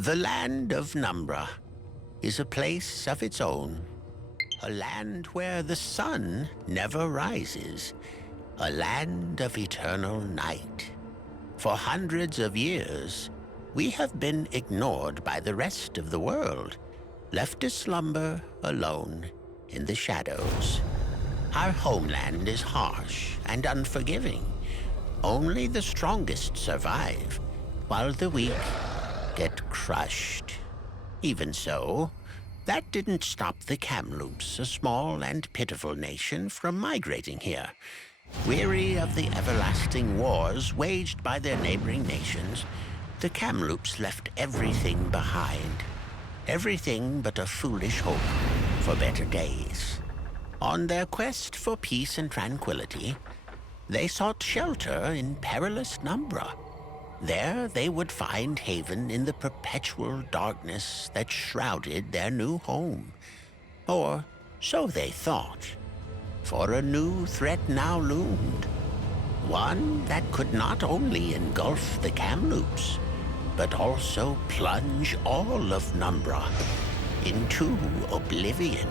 The land of Numbra is a place of its own. A land where the sun never rises. A land of eternal night. For hundreds of years, we have been ignored by the rest of the world, left to slumber alone in the shadows. Our homeland is harsh and unforgiving. Only the strongest survive, while the weak get crushed. Even so, that didn't stop the Kamloops, a small and pitiful nation, from migrating here. Weary of the everlasting wars waged by their neighboring nations, the Kamloops left everything behind. Everything but a foolish hope for better days. On their quest for peace and tranquility, they sought shelter in perilous Numbra. There they would find haven in the perpetual darkness that shrouded their new home. Or so they thought. For a new threat now loomed. One that could not only engulf the Kamloops, but also plunge all of Numbra into oblivion.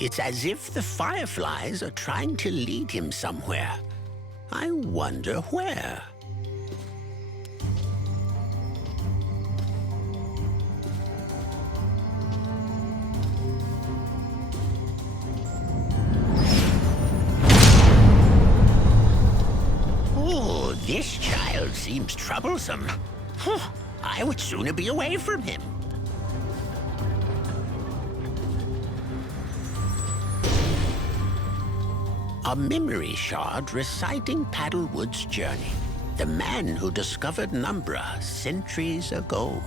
It's as if the fireflies are trying to lead him somewhere. I wonder where. Oh, this child seems troublesome. I would sooner be away from him. A memory shard reciting Paddlewood's journey. The man who discovered Numbra centuries ago.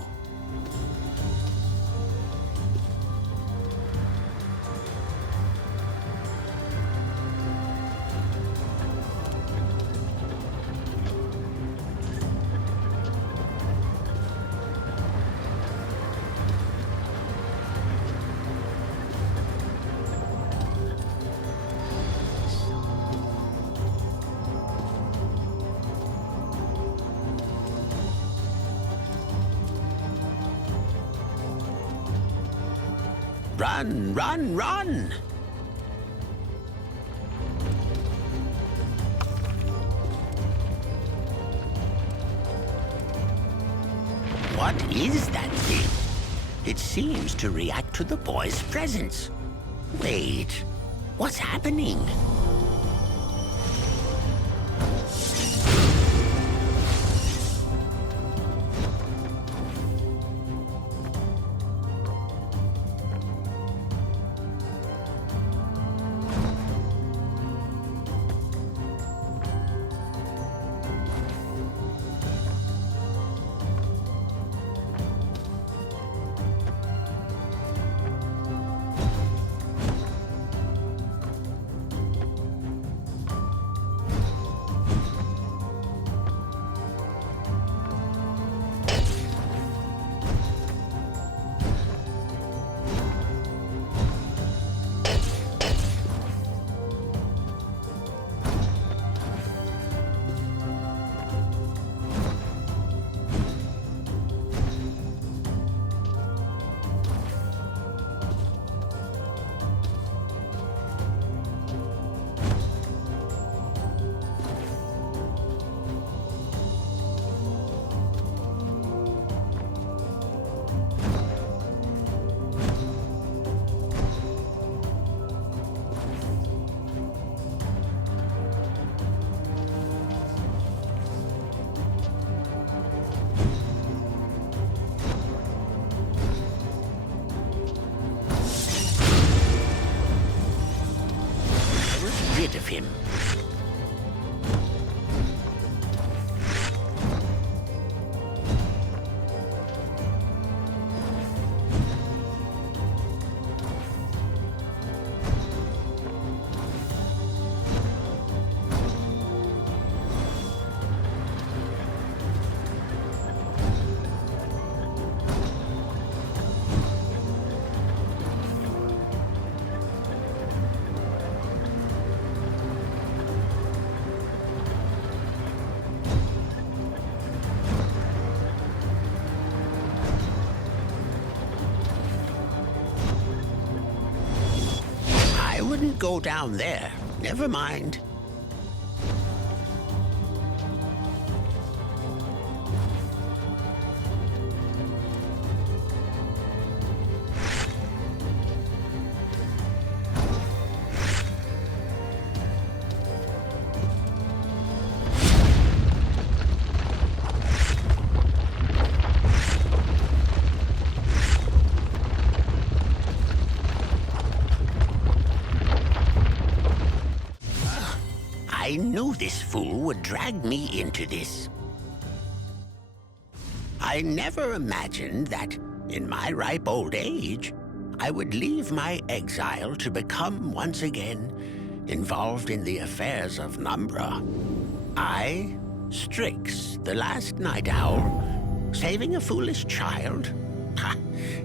Run, run, run! What is that thing? It seems to react to the boy's presence. Wait, what's happening? go down there. Never mind. I knew this fool would drag me into this. I never imagined that, in my ripe old age, I would leave my exile to become once again involved in the affairs of Numbra. I, Strix, the last night owl, saving a foolish child? Ha!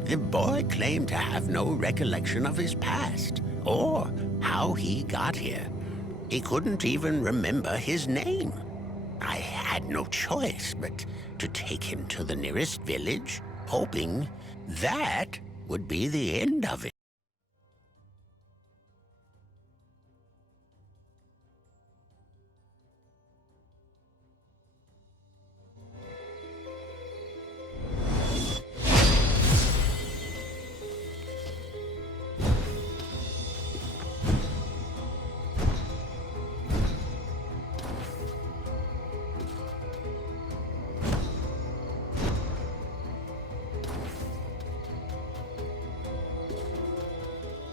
The boy claimed to have no recollection of his past, or how he got here. He couldn't even remember his name. I had no choice but to take him to the nearest village, hoping that would be the end of it.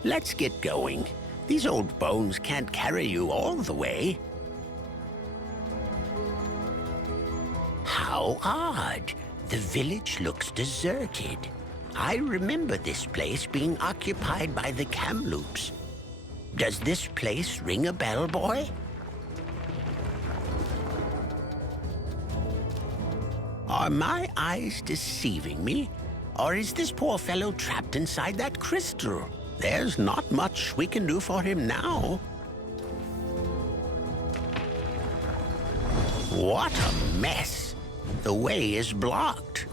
Let's get going. These old bones can't carry you all the way. How odd. The village looks deserted. I remember this place being occupied by the Kamloops. Does this place ring a bell, boy? Are my eyes deceiving me? Or is this poor fellow trapped inside that crystal? There's not much we can do for him now. What a mess! The way is blocked.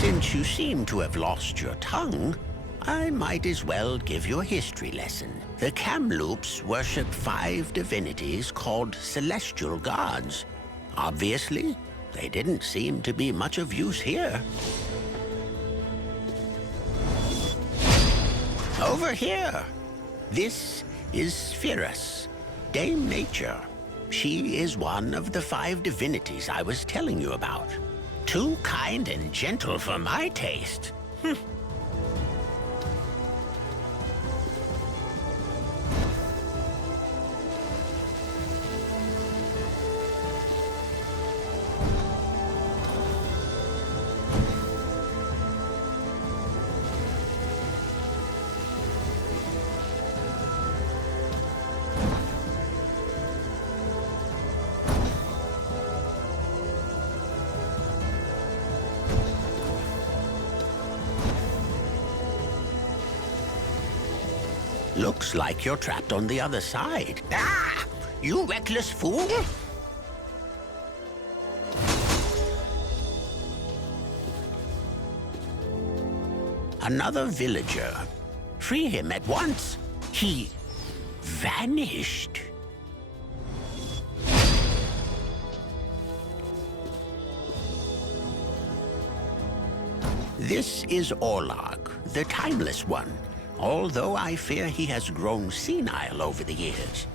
Since you seem to have lost your tongue, I might as well give you a history lesson. The Kamloops worship 5 divinities called celestial gods. Obviously, they didn't seem to be much of use here. Over here. This is Spherus, Dame Nature. She is one of the 5 divinities I was telling you about. Too kind and gentle for my taste. Looks like you're trapped on the other side. Ah! You reckless fool! Another villager. Free him at once. He vanished. This is Orlog, the Timeless One, although I fear he has grown senile over the years.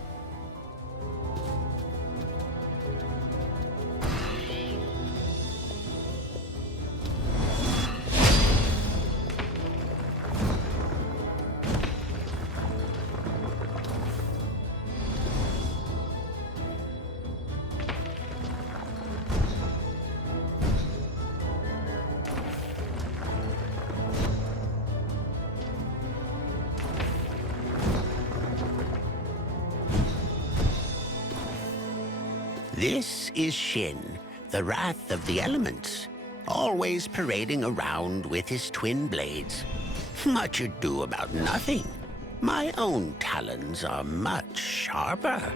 This is Shin, the wrath of the elements, always parading around with his twin blades. Much ado about nothing. My own talons are much sharper.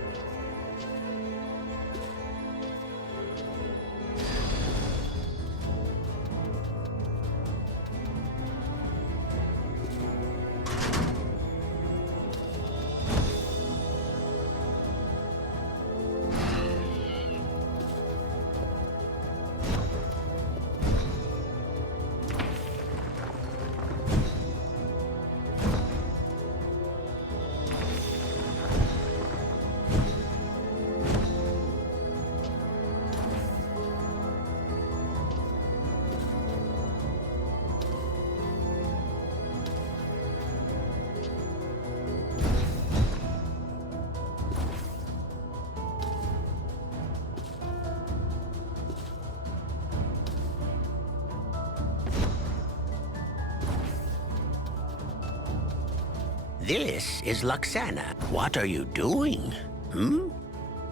This is Luxana. What are you doing?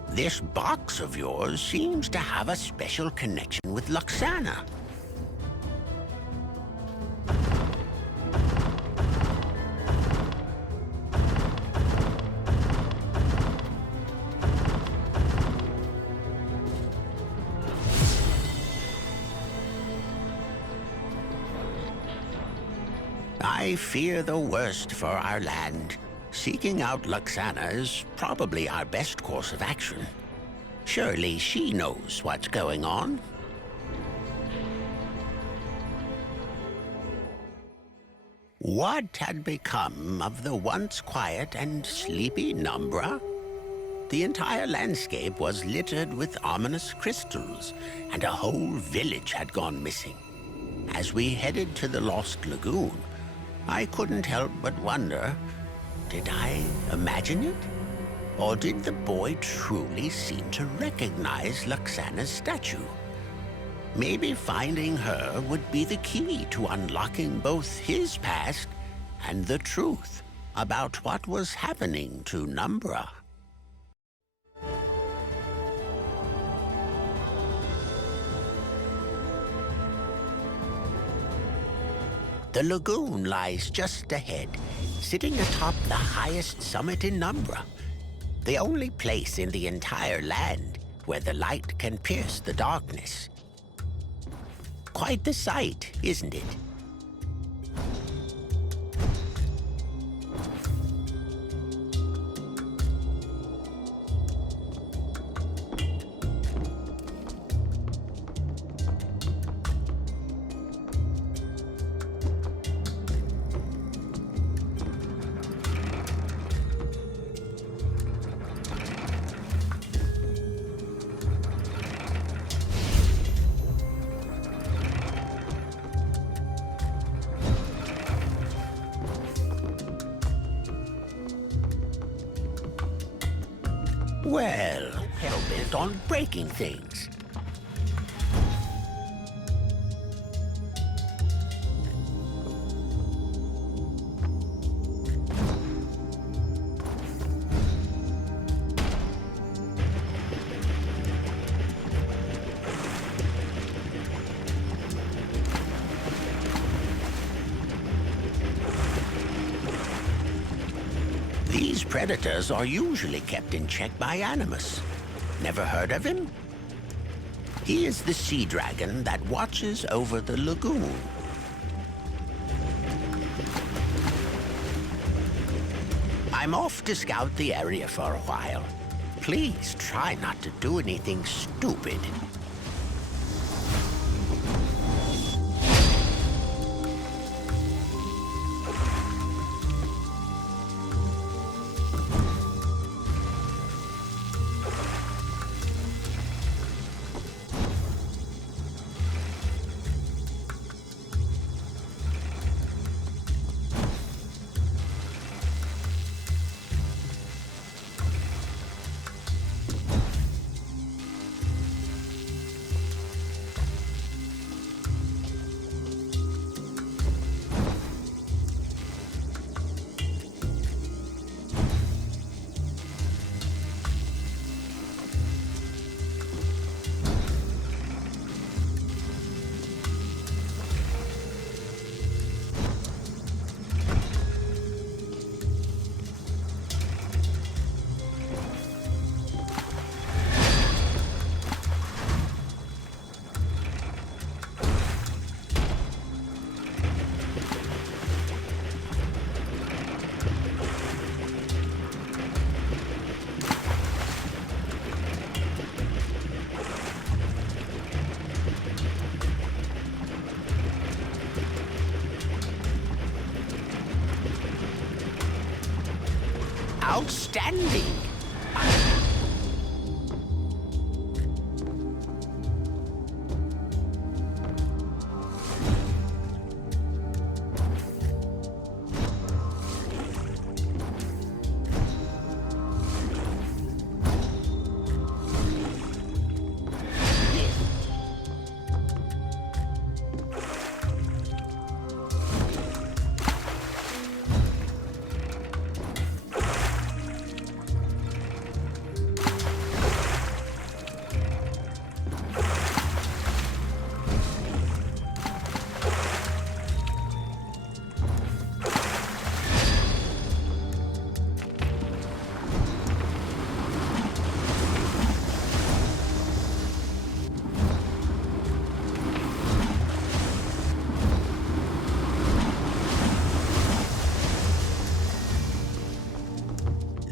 This box of yours seems to have a special connection with Luxana. I fear the worst for our land. Seeking out Luxana is probably our best course of action. Surely she knows what's going on. What had become of the once quiet and sleepy Numbra? The entire landscape was littered with ominous crystals, and a whole village had gone missing. As we headed to the Lost Lagoon, I couldn't help but wonder, did I imagine it? Or did the boy truly seem to recognize Luxana's statue? Maybe finding her would be the key to unlocking both his past and the truth about what was happening to Numbra. The lagoon lies just ahead, sitting atop the highest summit in Numbra. The only place in the entire land where the light can pierce the darkness. Quite the sight, isn't it? Well, hell-bent on breaking things. These predators are usually kept in check by Animus. Never heard of him? He is the sea dragon that watches over the lagoon. I'm off to scout the area for a while. Please try not to do anything stupid. Outstanding!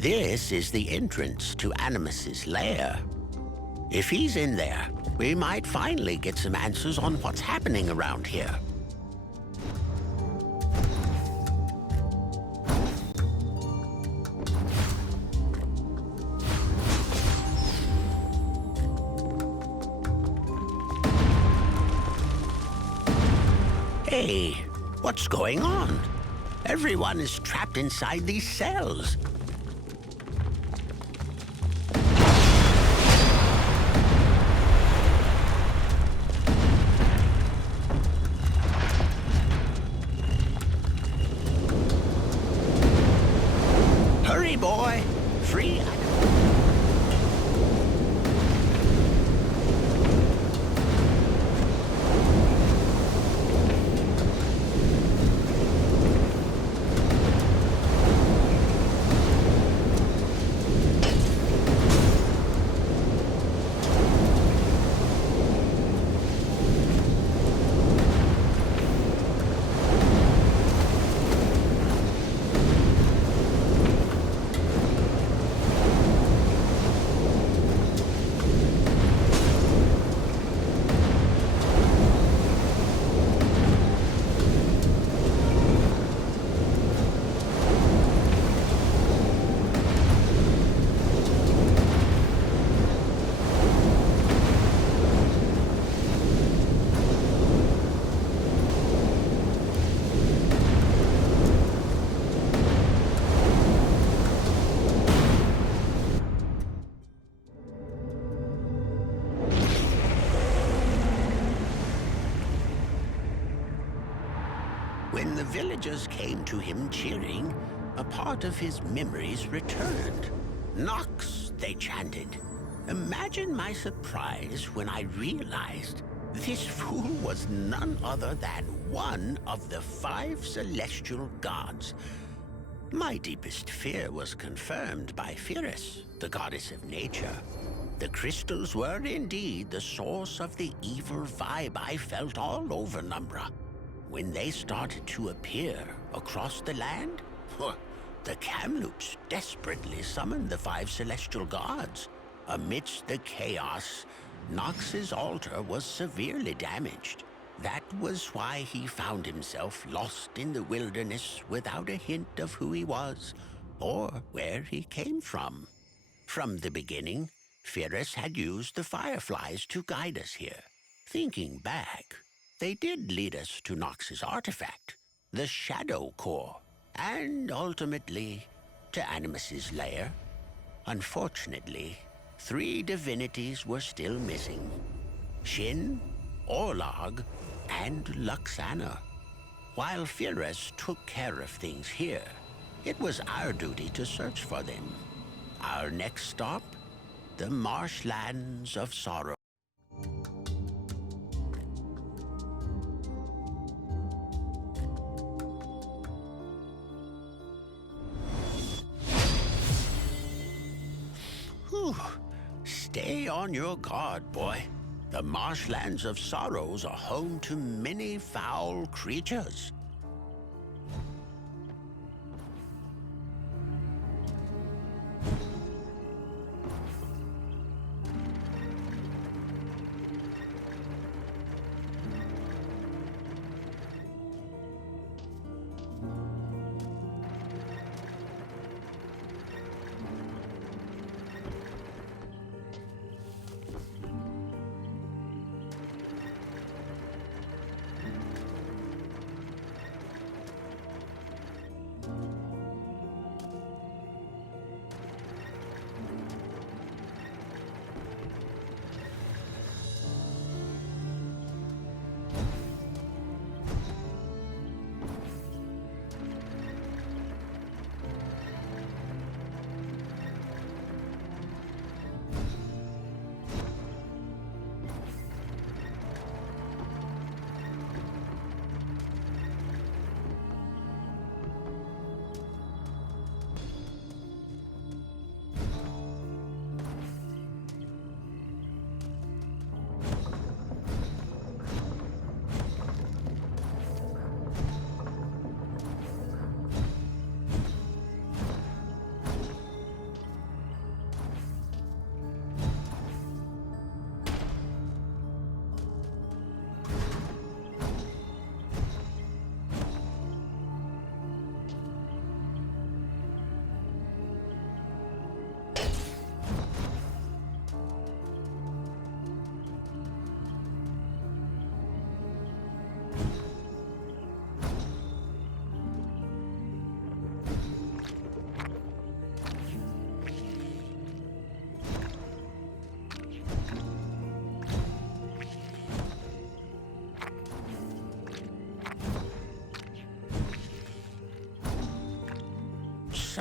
This is the entrance to Animus's lair. If he's in there, we might finally get some answers on what's happening around here. Hey, what's going on? Everyone is trapped inside these cells. Hurry, boy! Free! When the villagers came to him cheering, a part of his memories returned. "Nox," they chanted. Imagine my surprise when I realized this fool was none other than one of the 5 celestial gods. My deepest fear was confirmed by Pyrrhus, the goddess of nature. The crystals were indeed the source of the evil vibe I felt all over Numbra. When they started to appear across the land, the Kamloops desperately summoned the 5 celestial gods. Amidst the chaos, Nox's altar was severely damaged. That was why he found himself lost in the wilderness without a hint of who he was or where he came from. From the beginning, Pyrrhus had used the fireflies to guide us here. Thinking back, they did lead us to Nox's artifact, the Shadow Core, and ultimately to Animus's lair. Unfortunately, 3 divinities were still missing: Shin, Orlog, and Luxana. While Pyrrhus took care of things here, it was our duty to search for them. Our next stop, the Marshlands of Sorrow. Stay on your guard, boy. The Marshlands of Sorrows are home to many foul creatures.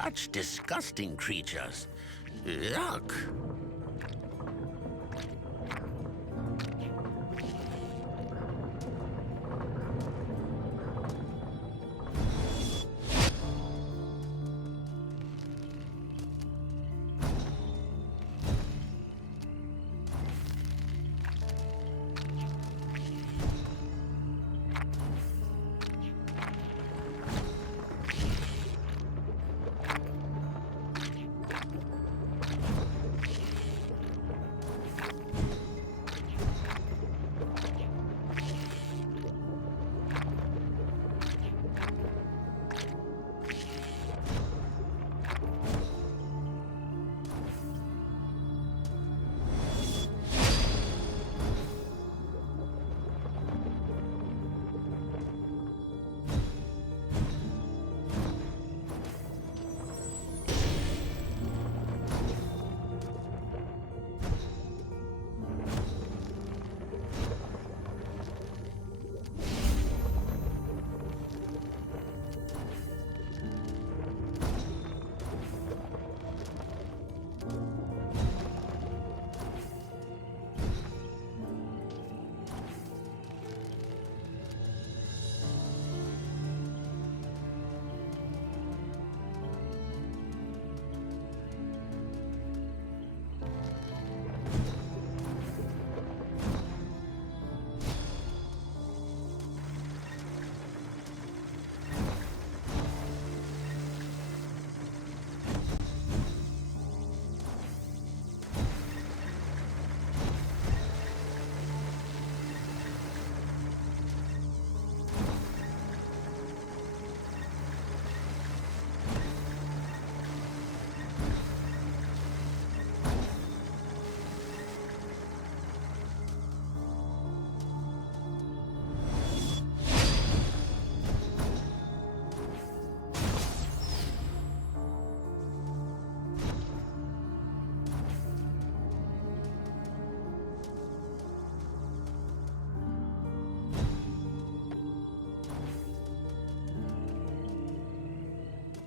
Such disgusting creatures. Yuck.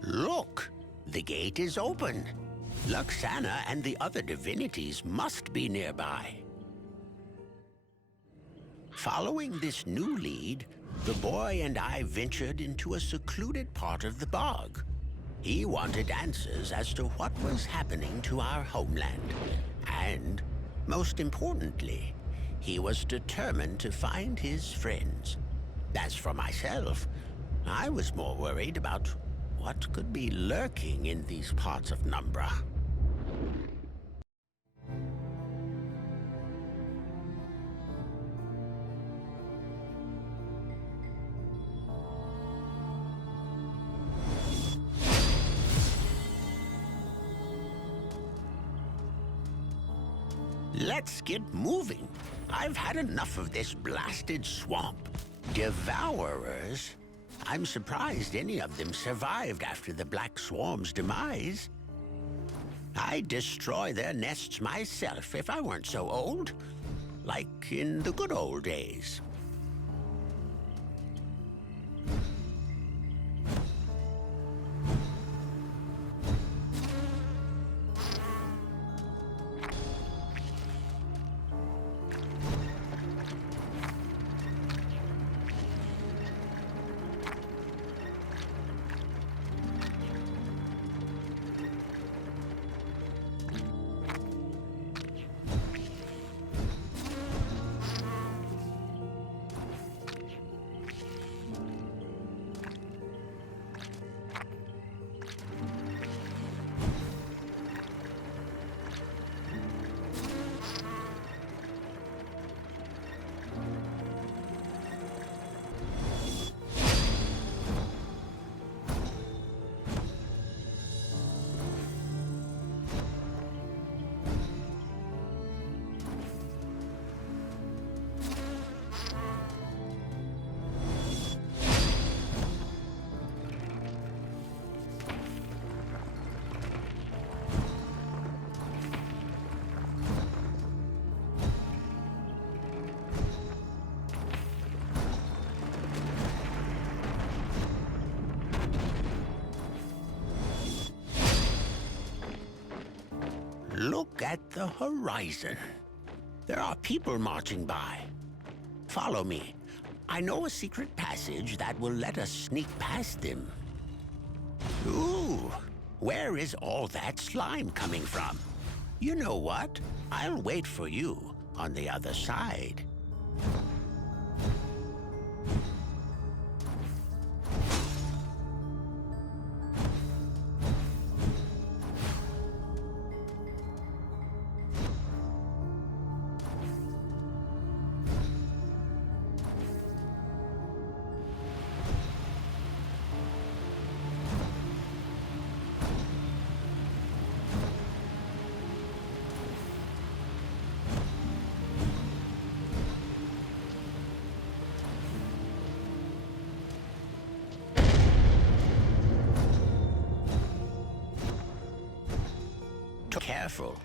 Look, the gate is open. Luxana and the other divinities must be nearby. Following this new lead, the boy and I ventured into a secluded part of the bog. He wanted answers as to what was happening to our homeland. And, most importantly, he was determined to find his friends. As for myself, I was more worried about what could be lurking in these parts of Numbra. Let's get moving. I've had enough of this blasted swamp. Devourers? I'm surprised any of them survived after the Black Swarm's demise. I'd destroy their nests myself if I weren't so old. Like in the good old days. at the horizon. There are people marching by. Follow me. I know a secret passage that will let us sneak past them. Ooh, where is all that slime coming from? You know what? I'll wait for you on the other side. Careful.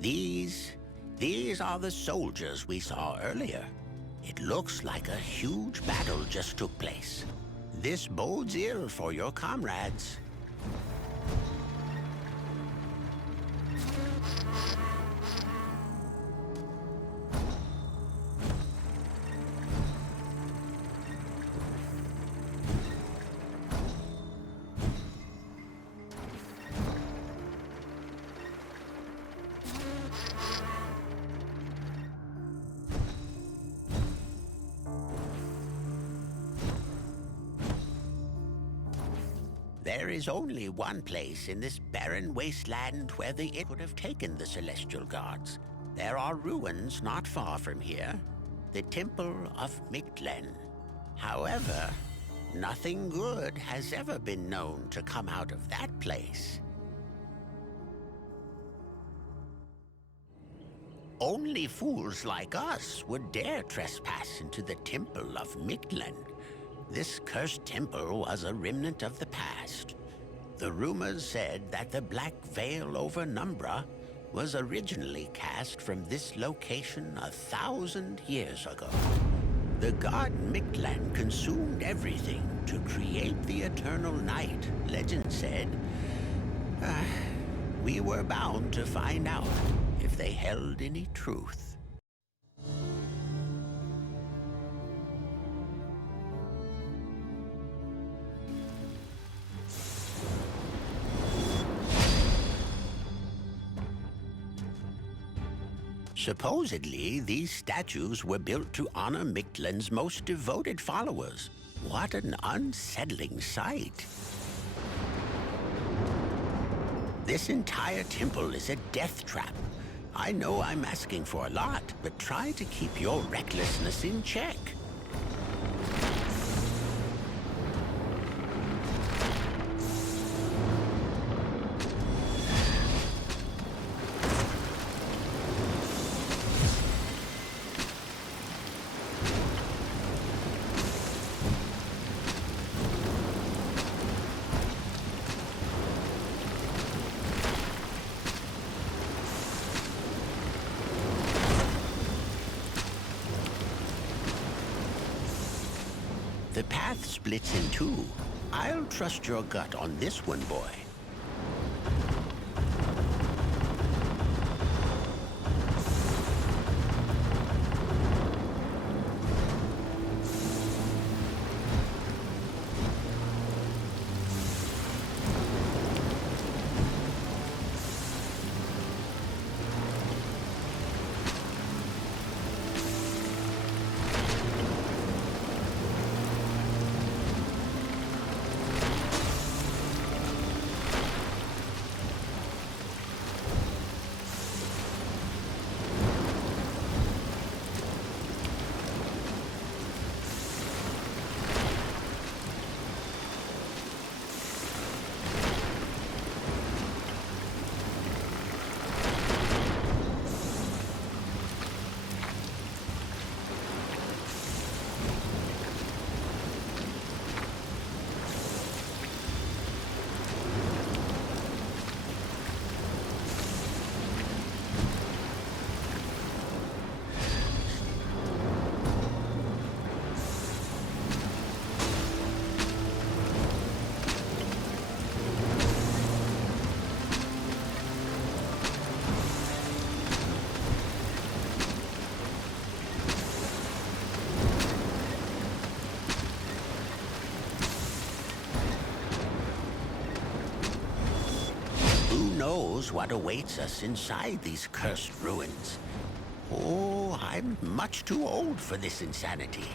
These are the soldiers we saw earlier. It looks like a huge battle just took place. This bodes ill for your comrades. There is only one place in this barren wasteland where it would have taken the Celestial Guards. There are ruins not far from here, the Temple of Midland. However, nothing good has ever been known to come out of that place. Only fools like us would dare trespass into the Temple of Midland. This cursed temple was a remnant of the past. The rumors said that the black veil over Numbra was originally cast from this location 1,000 years ago. The god Midland consumed everything to create the eternal night, legend said. We were bound to find out if they held any truth. Supposedly, these statues were built to honor Midland's most devoted followers. What an unsettling sight. This entire temple is a death trap. I know I'm asking for a lot, but try to keep your recklessness in check. The path splits in two. I'll trust your gut on this one, boy. knows what awaits us inside these cursed ruins. Oh, I'm much too old for this insanity.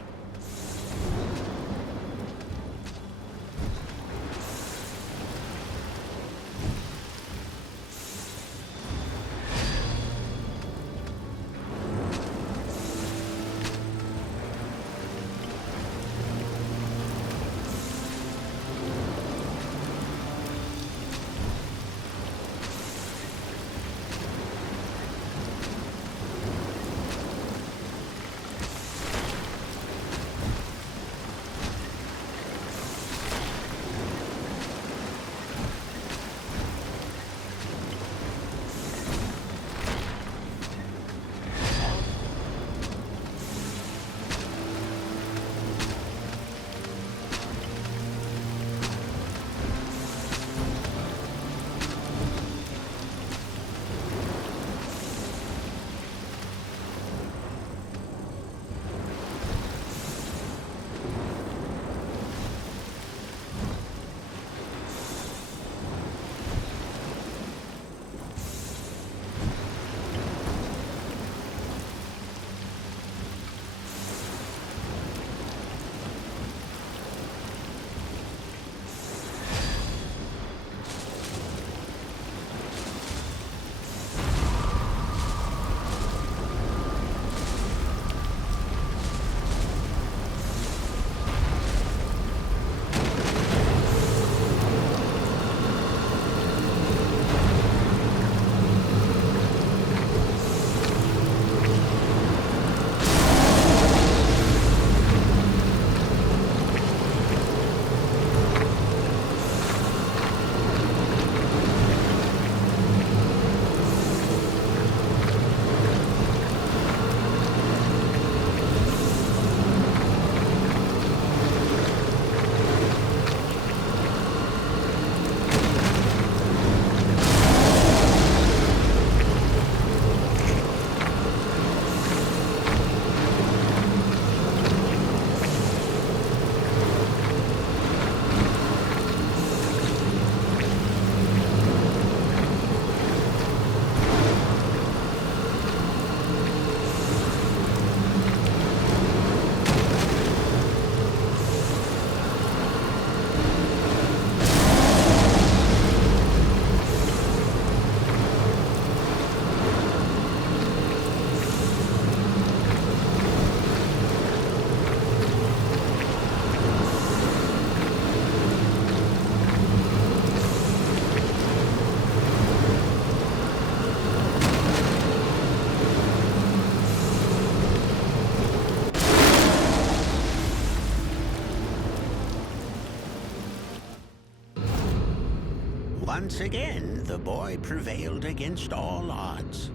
Once again, the boy prevailed against all odds.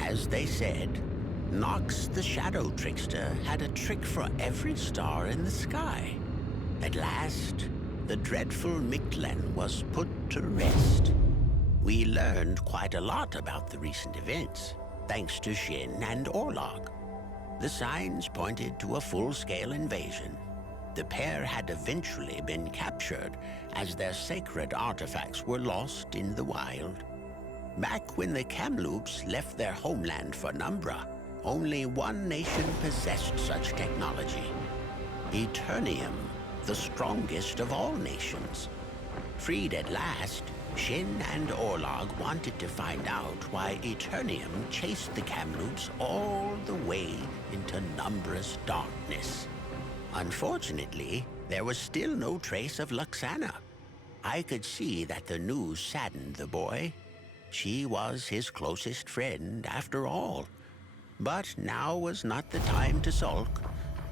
As they said, Nox the Shadow Trickster had a trick for every star in the sky. At last, the dreadful Midland was put to rest. We learned quite a lot about the recent events, thanks to Shin and Orlog. The signs pointed to a full-scale invasion. The pair had eventually been captured as their sacred artifacts were lost in the wild. Back when the Kamloops left their homeland for Numbra, only one nation possessed such technology: Eternium, the strongest of all nations. Freed at last, Shin and Orlog wanted to find out why Eternium chased the Kamloops all the way into Numbra's darkness. Unfortunately, there was still no trace of Luxana. I could see that the news saddened the boy. She was his closest friend, after all. But now was not the time to sulk.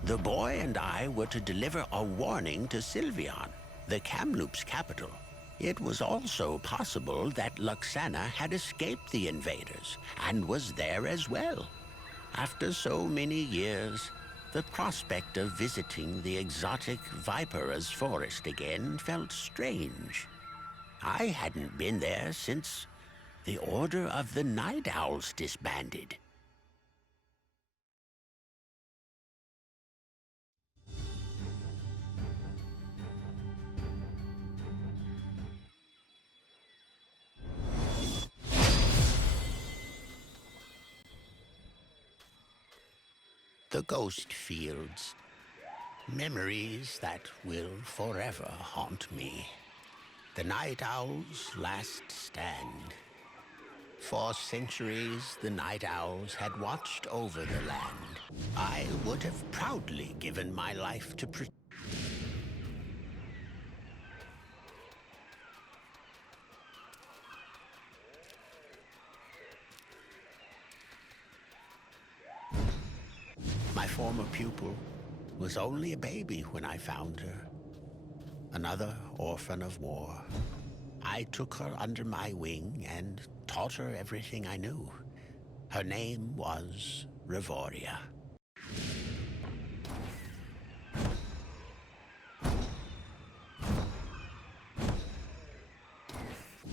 The boy and I were to deliver a warning to Sylvian, the Kamloops capital. It was also possible that Luxana had escaped the invaders and was there as well. After so many years, the prospect of visiting the exotic Viper's forest again felt strange. I hadn't been there since the Order of the Night Owls disbanded. The ghost fields, memories that will forever haunt me. The night owl's last stand. For centuries, the night owls had watched over the land. I would have proudly given my life to protect. My former pupil was only a baby when I found her. Another orphan of war. I took her under my wing and taught her everything I knew. Her name was Revoria.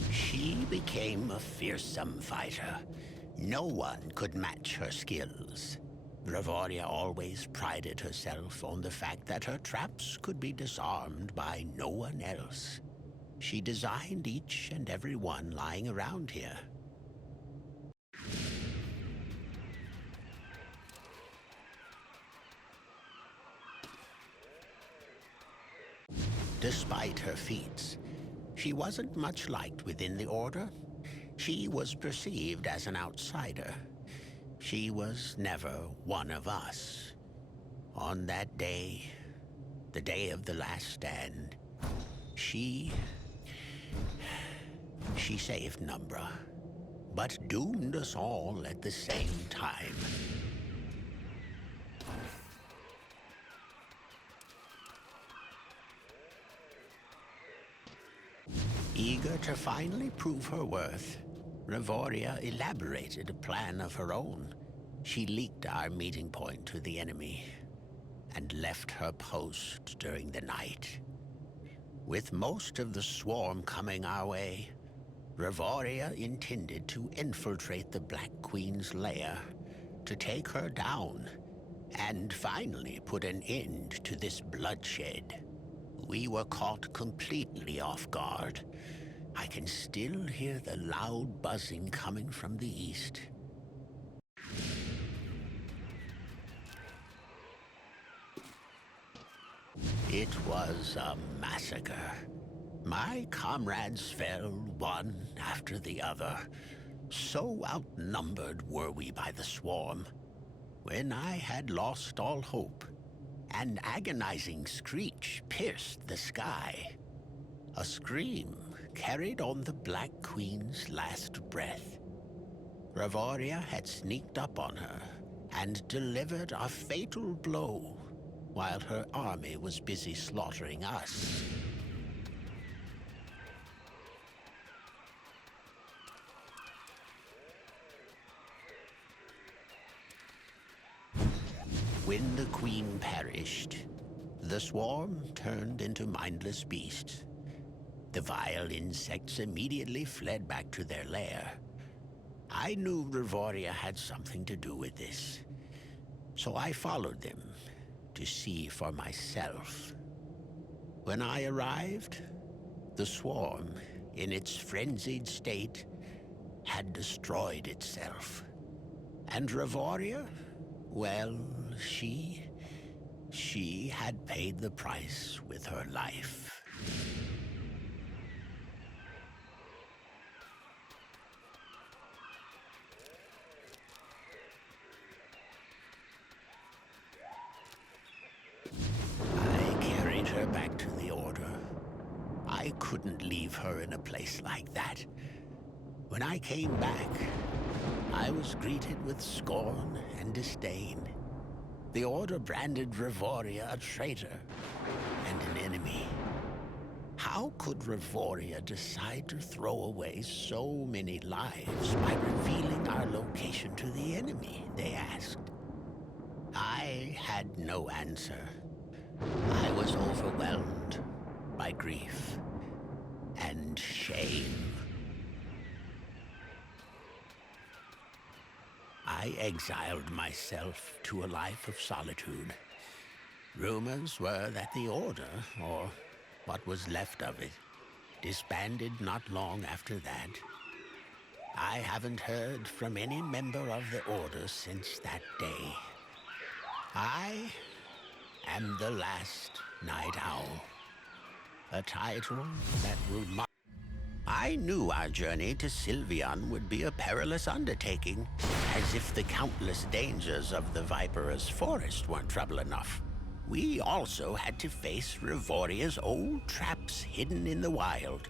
She became a fearsome fighter. No one could match her skills. Revoria always prided herself on the fact that her traps could be disarmed by no one else. She designed each and every one lying around here. Despite her feats, she wasn't much liked within the Order. She was perceived as an outsider. She was never one of us. On that day, the day of the last stand, she saved Numbra, but doomed us all at the same time. Eager to finally prove her worth, Revoria elaborated a plan of her own. She leaked our meeting point to the enemy and left her post during the night. With most of the swarm coming our way, Revoria intended to infiltrate the Black Queen's lair, to take her down, and finally put an end to this bloodshed. We were caught completely off guard. I can still hear the loud buzzing coming from the east. It was a massacre. My comrades fell one after the other. So outnumbered were we by the swarm. When I had lost all hope, an agonizing screech pierced the sky. A scream carried on the Black Queen's last breath. Revoria had sneaked up on her and delivered a fatal blow while her army was busy slaughtering us. When the Queen perished, the swarm turned into mindless beasts. The vile insects immediately fled back to their lair. I knew Revoria had something to do with this, so I followed them to see for myself. When I arrived, the swarm, in its frenzied state, had destroyed itself. And Revoria, well, she had paid the price with her life. Back to the Order. I couldn't leave her in a place like that. When I came back, I was greeted with scorn and disdain. The Order branded Revoria a traitor and an enemy. How could Revoria decide to throw away so many lives by revealing our location to the enemy, they asked. I had no answer. I was overwhelmed by grief and shame. I exiled myself to a life of solitude. Rumors were that the Order, or what was left of it, disbanded not long after that. I haven't heard from any member of the Order since that day. I am the last night owl, a title that will mark. I knew our journey to Sylvian would be a perilous undertaking, as if the countless dangers of the Viperous Forest weren't trouble enough. We also had to face Revoria's old traps hidden in the wild.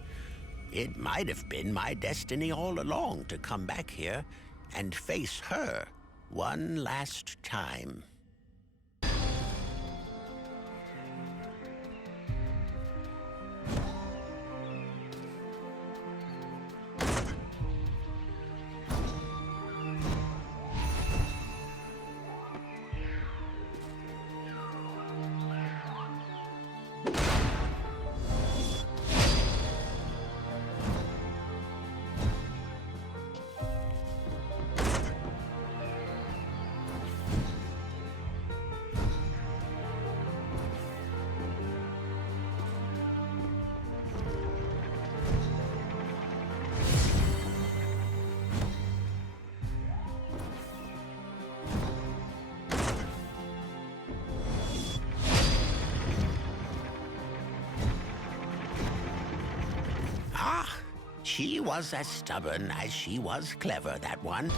It might have been my destiny all along to come back here and face her one last time. She was as stubborn as she was clever, that one.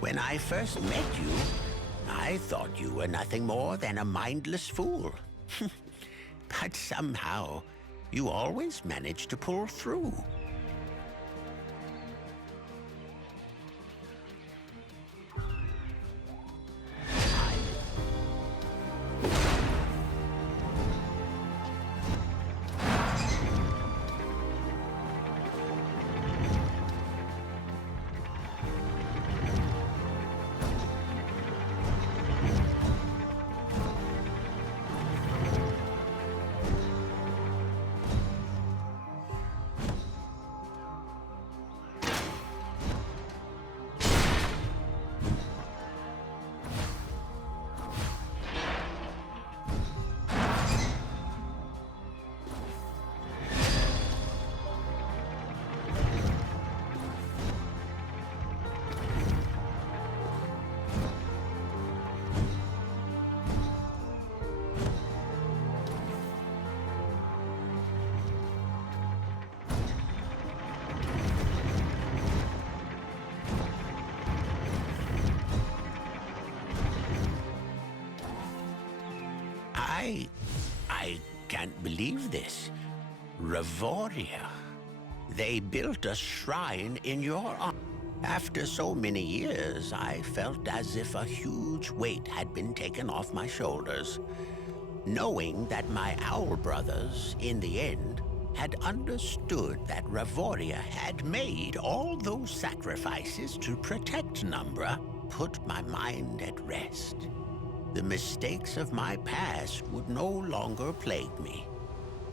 When I first met you, I thought you were nothing more than a mindless fool. But somehow, you always managed to pull through. I can't believe this. Revoria. They built a shrine in your honor. After so many years, I felt as if a huge weight had been taken off my shoulders, knowing that my owl brothers, in the end, had understood that Revoria had made all those sacrifices to protect Numbra, put my mind at rest. The mistakes of my past would no longer plague me.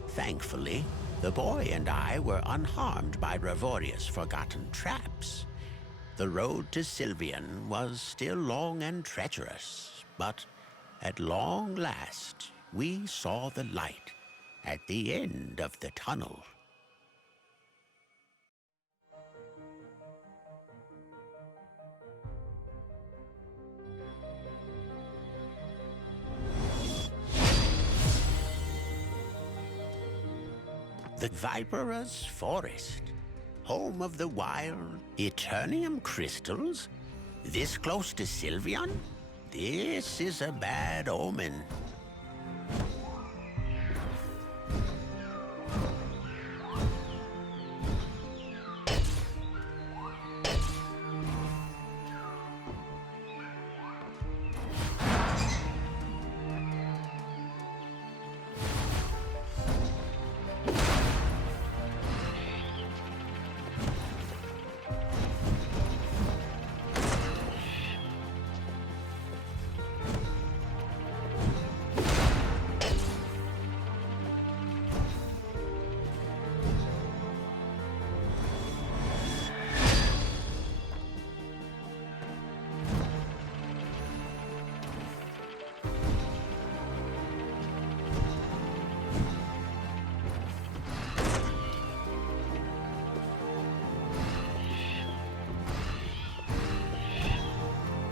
Thankfully, the boy and I were unharmed by Revoria's forgotten traps. The road to Sylvian was still long and treacherous, but at long last, we saw the light at the end of the tunnel. The Viperous Forest, home of the wild Eternium crystals? This close to Sylvian? This is a bad omen.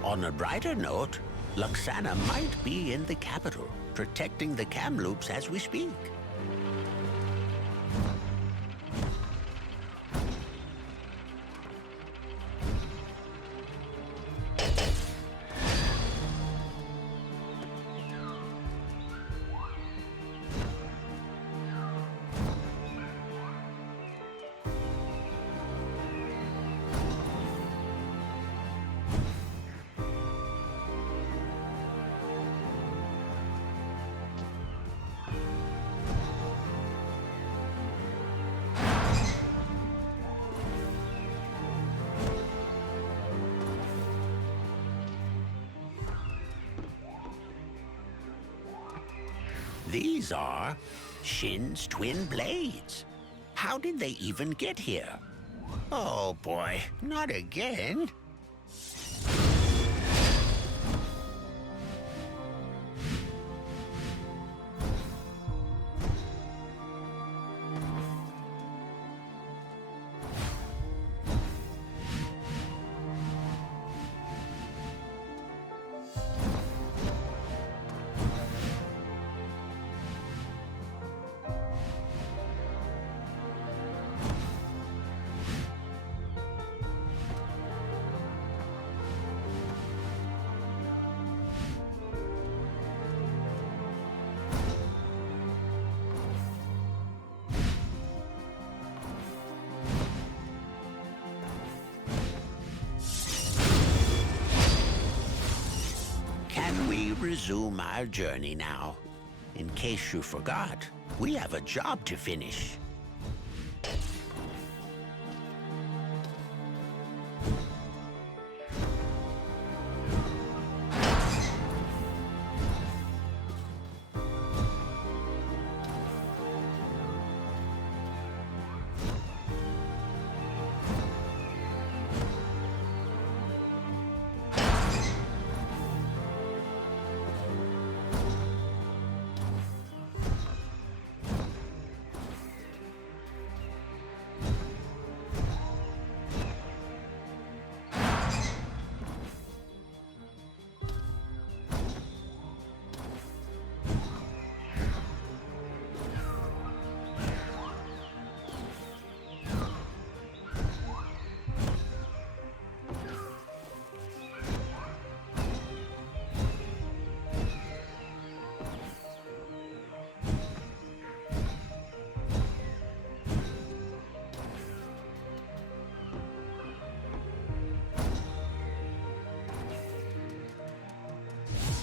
On a brighter note, Luxana might be in the capital, protecting the Kamloops as we speak. These are Shin's twin blades. How did they even get here? Oh boy, not again. Resume our journey now. In case you forgot, we have a job to finish.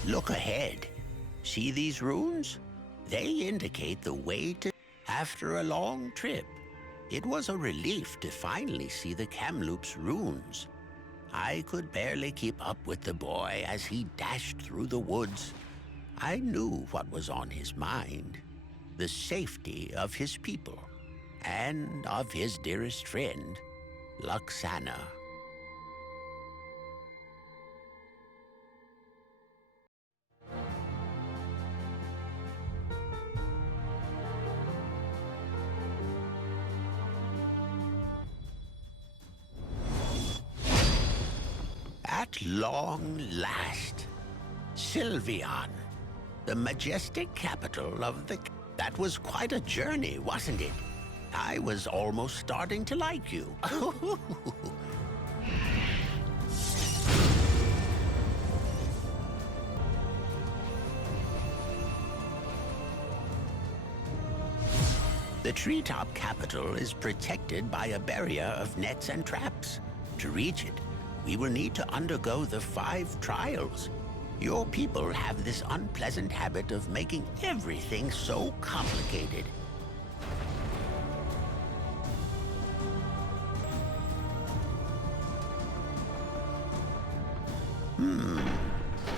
Look ahead. See these runes? They indicate the way to... After a long trip, it was a relief to finally see the Kamloops runes. I could barely keep up with the boy as he dashed through the woods. I knew what was on his mind. The safety of his people and of his dearest friend, Luxana. At long last, Sylvian, the majestic capital of the... That was quite a journey, wasn't it? I was almost starting to like you. The treetop capital is protected by a barrier of nets and traps. To reach it, we will need to undergo the 5 trials. Your people have this unpleasant habit of making everything so complicated.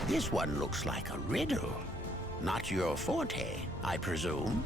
This one looks like a riddle. Not your forte, I presume.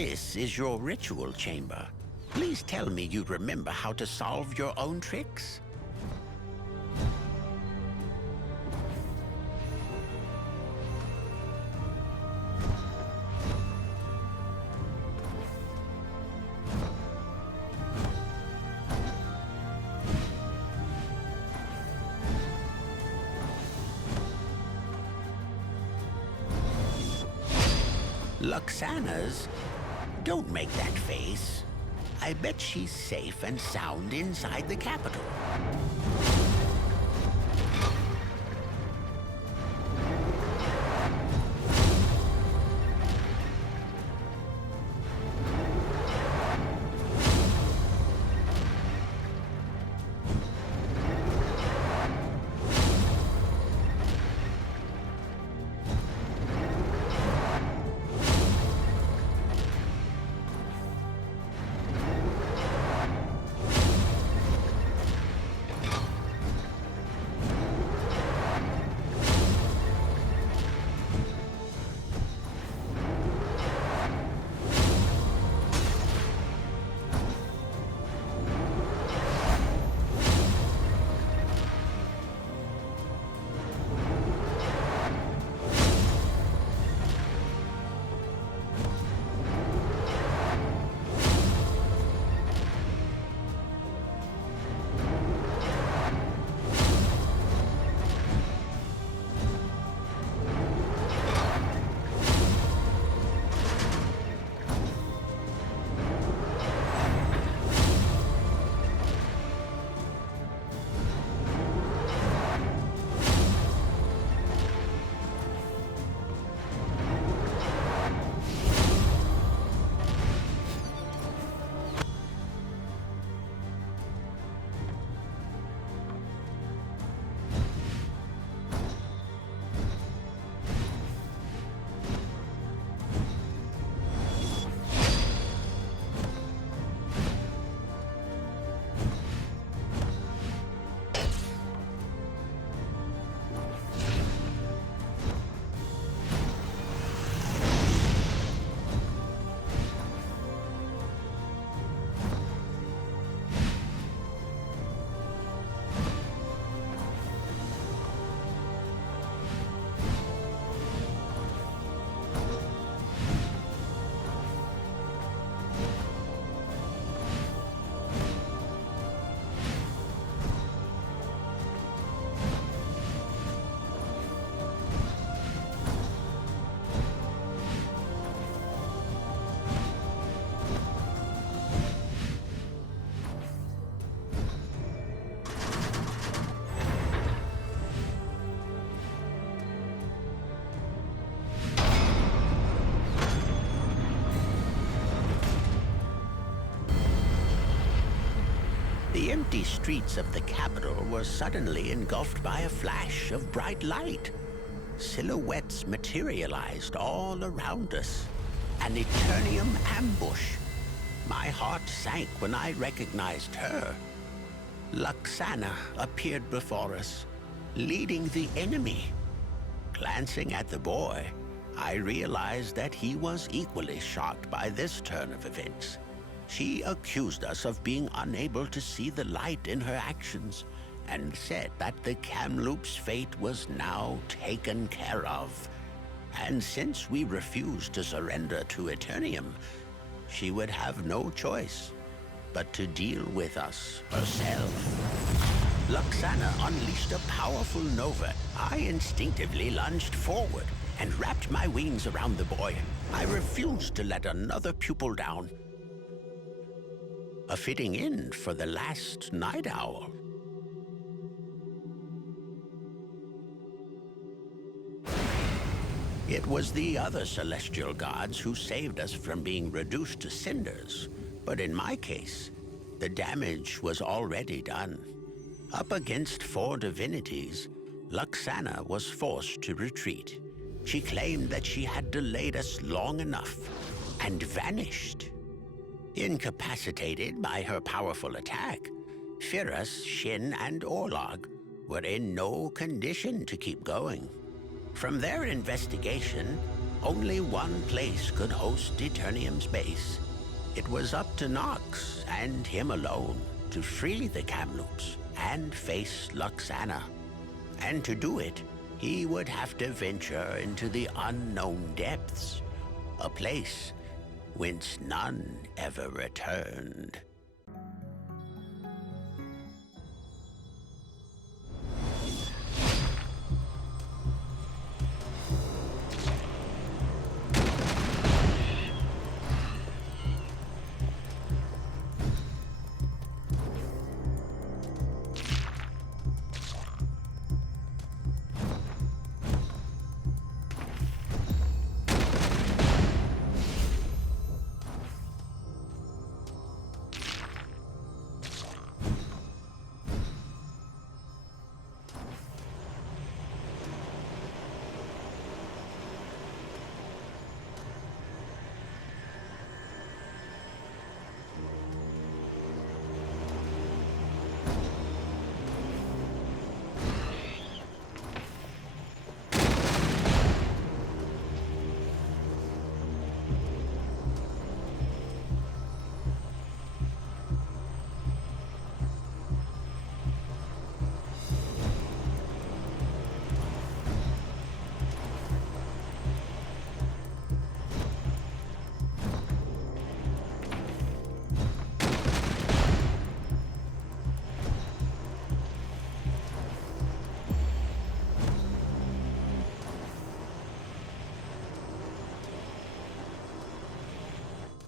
This is your ritual chamber. Please tell me you remember how to solve your own tricks. Luxana's? Don't make that face. I bet she's safe and sound inside the capital. The empty streets of the capital were suddenly engulfed by a flash of bright light. Silhouettes materialized all around us. An Eternium ambush. My heart sank when I recognized her. Luxana appeared before us, leading the enemy. Glancing at the boy, I realized that he was equally shocked by this turn of events. She accused us of being unable to see the light in her actions and said that the Kamloops' fate was now taken care of. And since we refused to surrender to Eternium, she would have no choice but to deal with us herself. Luxana unleashed a powerful nova. I instinctively lunged forward and wrapped my wings around the boy. I refused to let another pupil down. A fitting end for the last night owl. It was the other celestial gods who saved us from being reduced to cinders. But in my case, the damage was already done. Up against 4 divinities, Luxana was forced to retreat. She claimed that she had delayed us long enough and vanished. Incapacitated by her powerful attack, Firas, Shin, and Orlog were in no condition to keep going. From their investigation, Only one place could host Eternium's base. It was up to Nox and him alone to free the Kamloops and face Luxana. And to do it, he would have to venture into the unknown depths, a place whence none ever returned.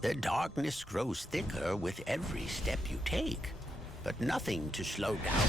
The darkness grows thicker with every step you take, but nothing to slow down.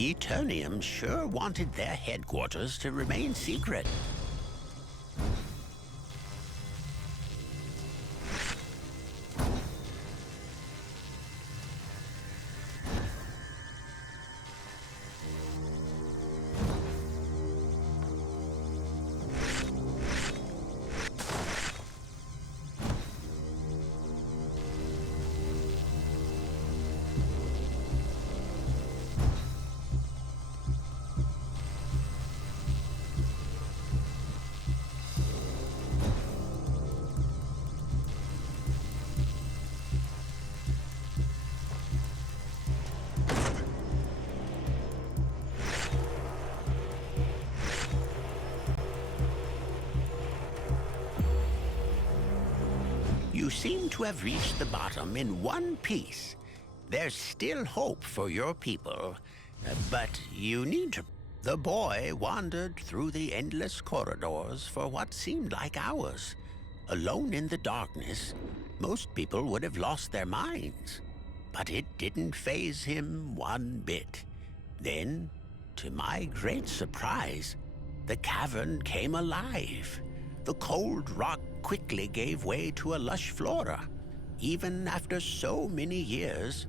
Eternium sure wanted their headquarters to remain secret. You seem to have reached the bottom in one piece. There's still hope for your people, but you need to... The boy wandered through the endless corridors for what seemed like hours. Alone in the darkness, most people would have lost their minds. But it didn't faze him one bit. Then, to my great surprise, the cavern came alive. The cold rock quickly gave way to a lush flora. Even after so many years,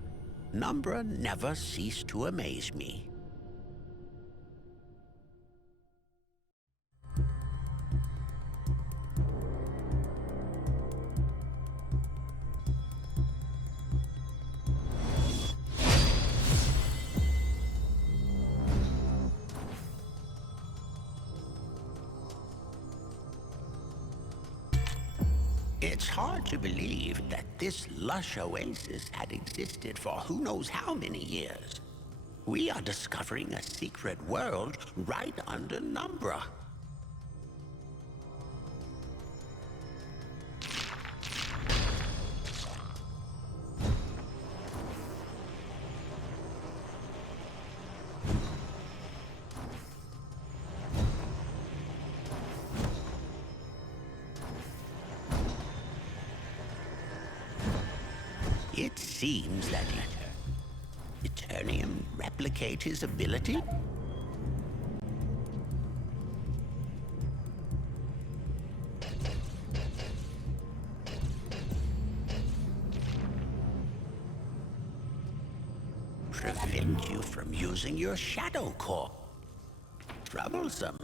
Numbra never ceased to amaze me. It's hard to believe that this lush oasis had existed for who knows how many years. We are discovering a secret world right under Numbra. It seems that Eternium replicate his ability? Prevent you from using your shadow core. Troublesome.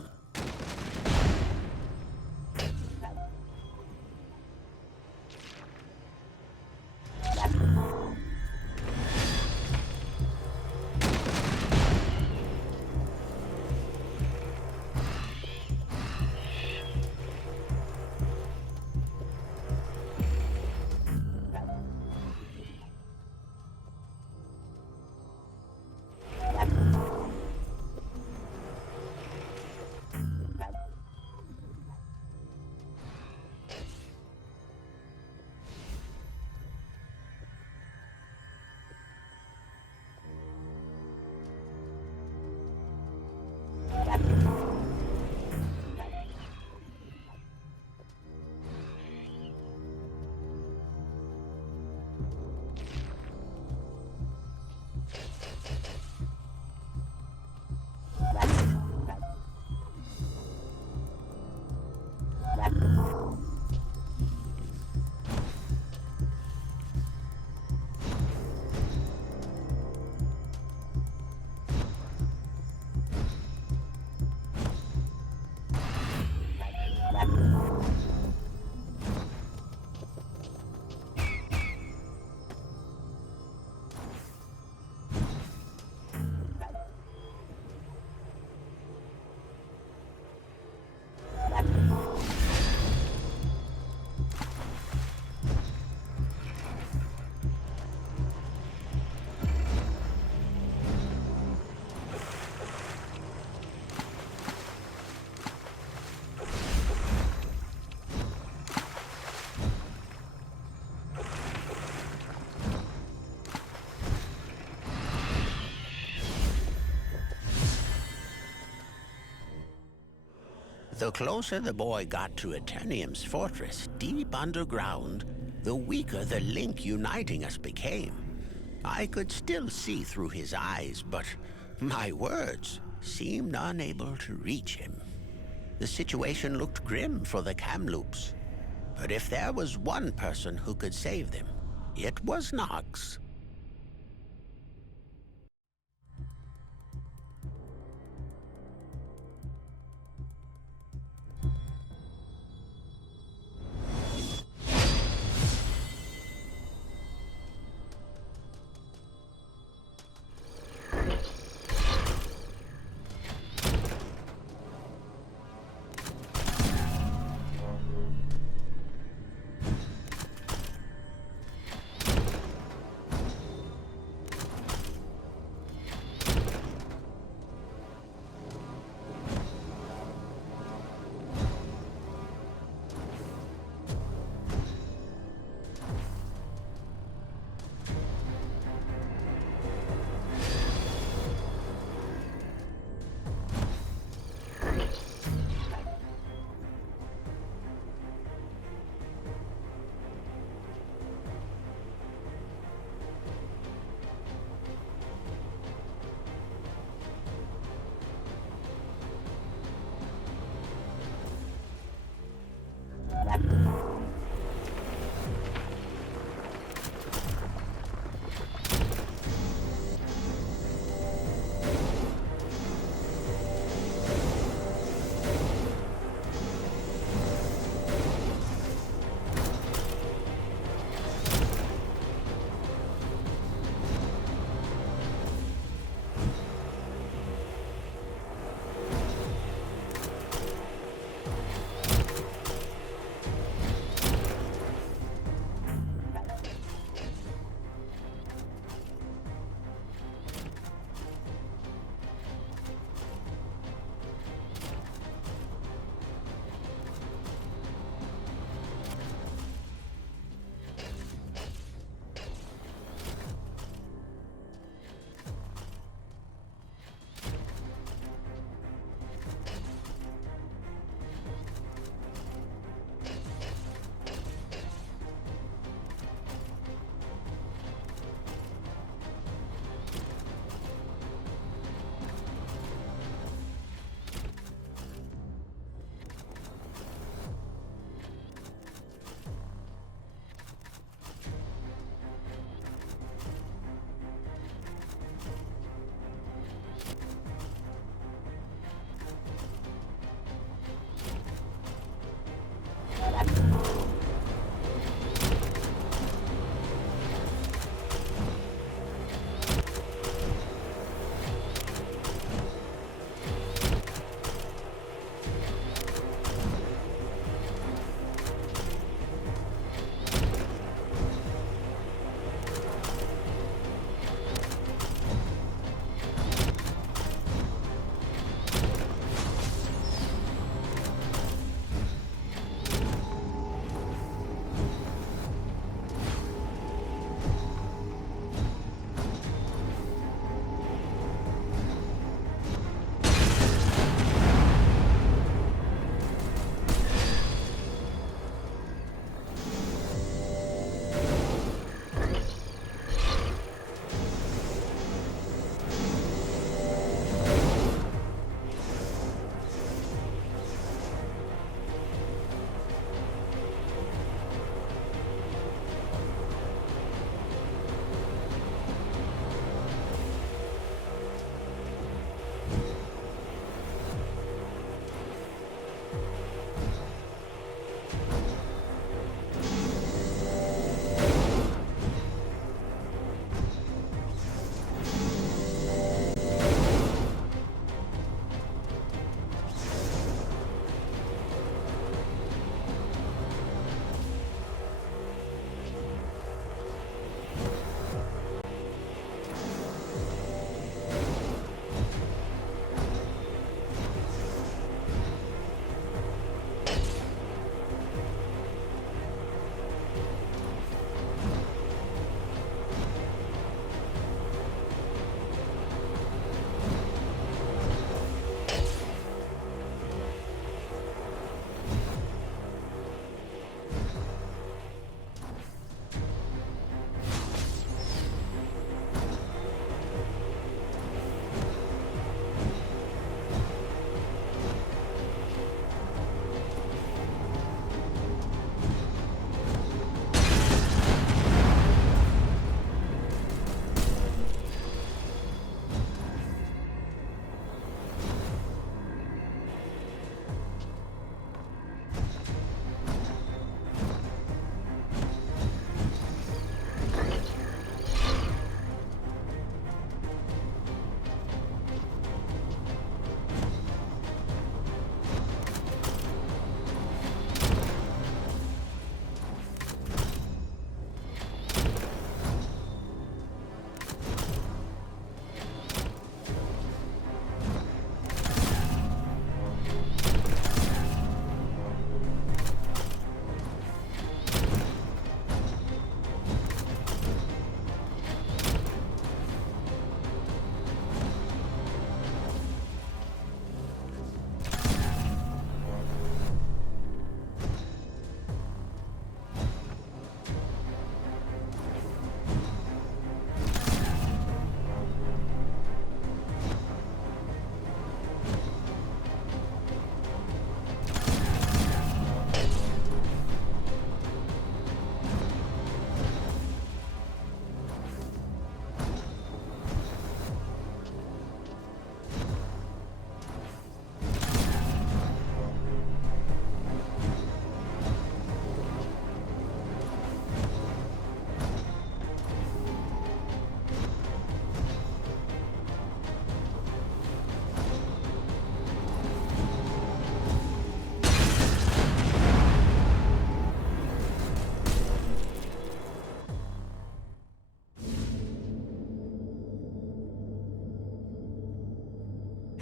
The closer the boy got to Eternium's fortress, deep underground, the weaker the link uniting us became. I could still see through his eyes, but my words seemed unable to reach him. The situation looked grim for the Kamloops, but if there was one person who could save them, it was Nox.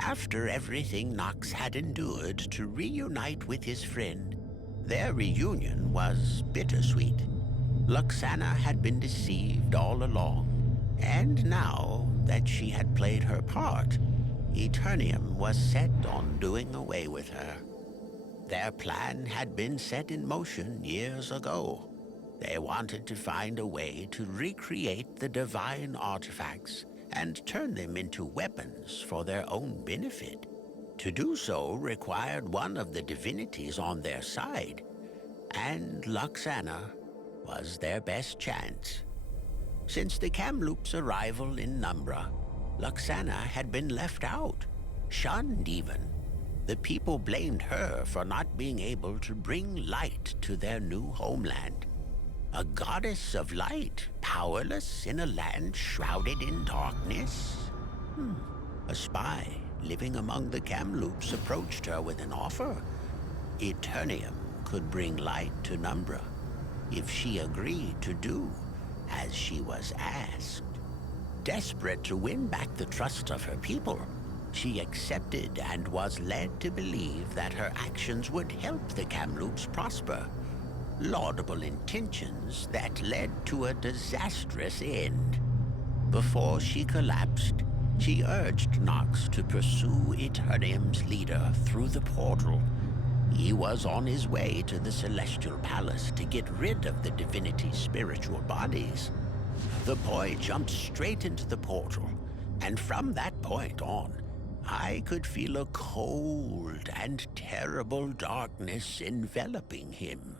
After everything Nox had endured to reunite with his friend, their reunion was bittersweet. Luxana had been deceived all along, and now that she had played her part, Eternium was set on doing away with her. Their plan had been set in motion years ago. They wanted to find a way to recreate the divine artifacts and turn them into weapons for their own benefit. To do so required one of the divinities on their side, and Luxana was their best chance. Since the Kamloops' arrival in Numbra, Luxana had been left out, shunned even. The people blamed her for not being able to bring light to their new homeland. A goddess of light, powerless in a land shrouded in darkness? A spy living among the Kamloops approached her with an offer. Eternium could bring light to Numbra if she agreed to do as she was asked. Desperate to win back the trust of her people, she accepted and was led to believe that her actions would help the Kamloops prosper. Laudable intentions that led to a disastrous end. Before she collapsed, she urged Nox to pursue Eternium's leader through the portal. He was on his way to the Celestial Palace to get rid of the divinity's spiritual bodies. The boy jumped straight into the portal, and from that point on, I could feel a cold and terrible darkness enveloping him.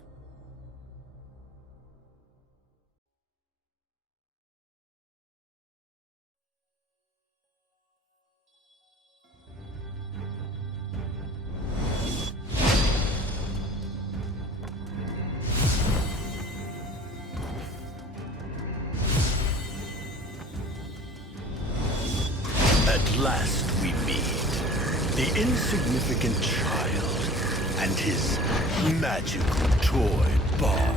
At last we meet the insignificant child and his magical toy ball.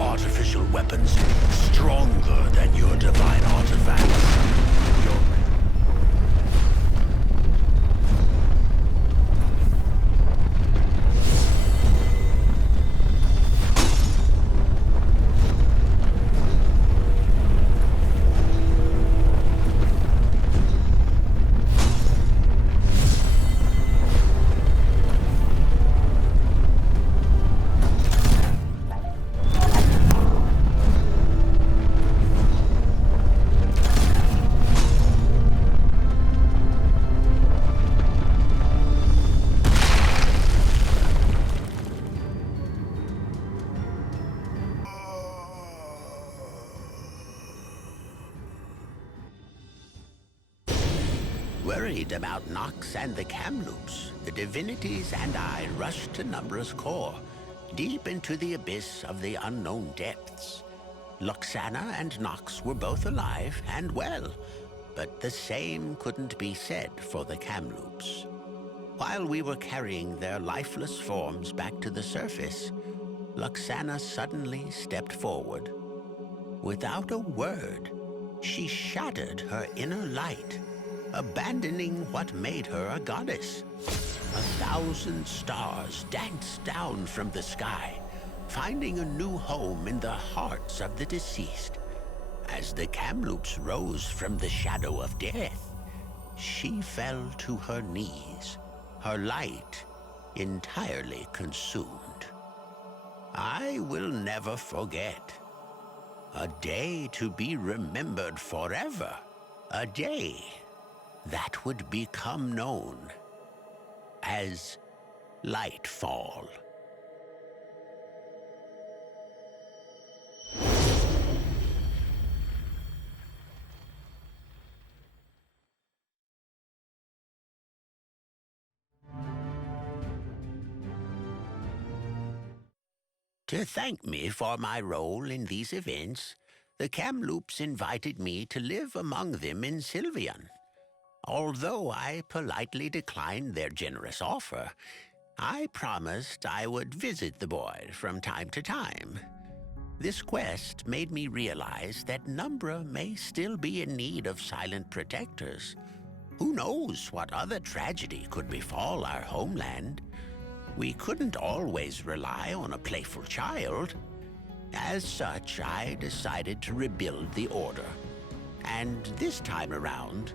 Artificial weapons stronger than your divine artifacts. Worried about Nox and the Kamloops, the divinities and I rushed to Numbra's core, deep into the abyss of the unknown depths. Luxana and Nox were both alive and well, but the same couldn't be said for the Kamloops. While we were carrying their lifeless forms back to the surface, Luxana suddenly stepped forward. Without a word, she shattered her inner light, abandoning what made her a goddess. 1,000 stars danced down from the sky, finding a new home in the hearts of the deceased. As the Kamloops rose from the shadow of death, she fell to her knees, her light entirely consumed. I will never forget. A day to be remembered forever. A day that would become known as Lightfall. To thank me for my role in these events, the Kamloops invited me to live among them in Sylvian. Although I politely declined their generous offer, I promised I would visit the boy from time to time. This quest made me realize that Numbra may still be in need of silent protectors. Who knows what other tragedy could befall our homeland? We couldn't always rely on a playful child. As such, I decided to rebuild the Order. And this time around,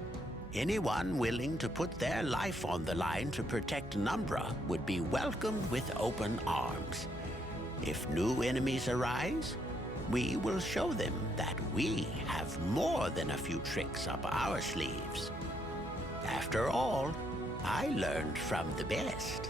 anyone willing to put their life on the line to protect Numbra would be welcomed with open arms. If new enemies arise, we will show them that we have more than a few tricks up our sleeves. After all, I learned from the best.